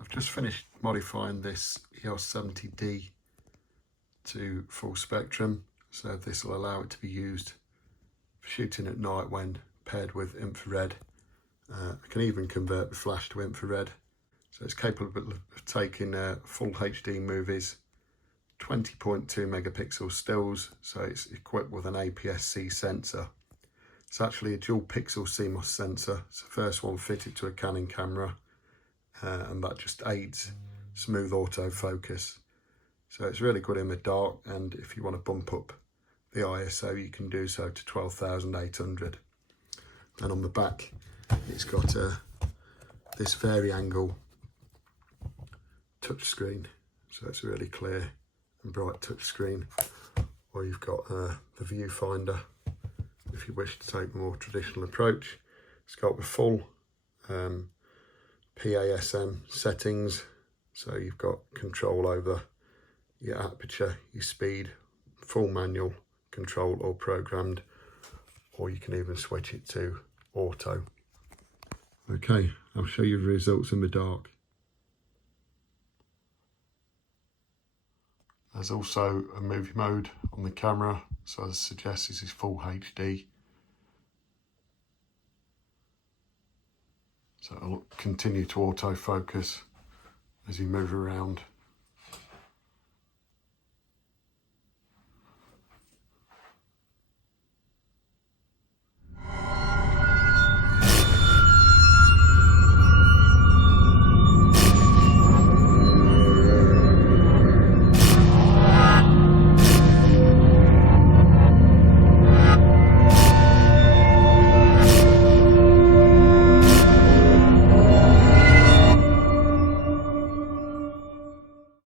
I've just finished modifying this EOS 70D to full spectrum, so this will allow it to be used for shooting at night when paired with infrared. I can even convert the flash to infrared, so it's capable of taking full HD movies, 20.2 megapixel stills, so it's equipped with an APS-C sensor. It's actually a dual pixel CMOS sensor. It's the first one fitted to a Canon camera, and that just aids smooth autofocus. So it's really good in the dark, and if you want to bump up the ISO, you can do so to 12,800. And on the back, it's got this vari-angle touchscreen, so it's a really clear and bright touchscreen. Or you've got the viewfinder if you wish to take a more traditional approach. It's got the full PASM settings, so you've got control over your aperture, your speed, full manual control or programmed, or you can even switch it to auto. Okay, I'll show you the results in the dark. There's also a movie mode on the camera, so as I suggest, this is full HD. So it'll continue to autofocus as you move around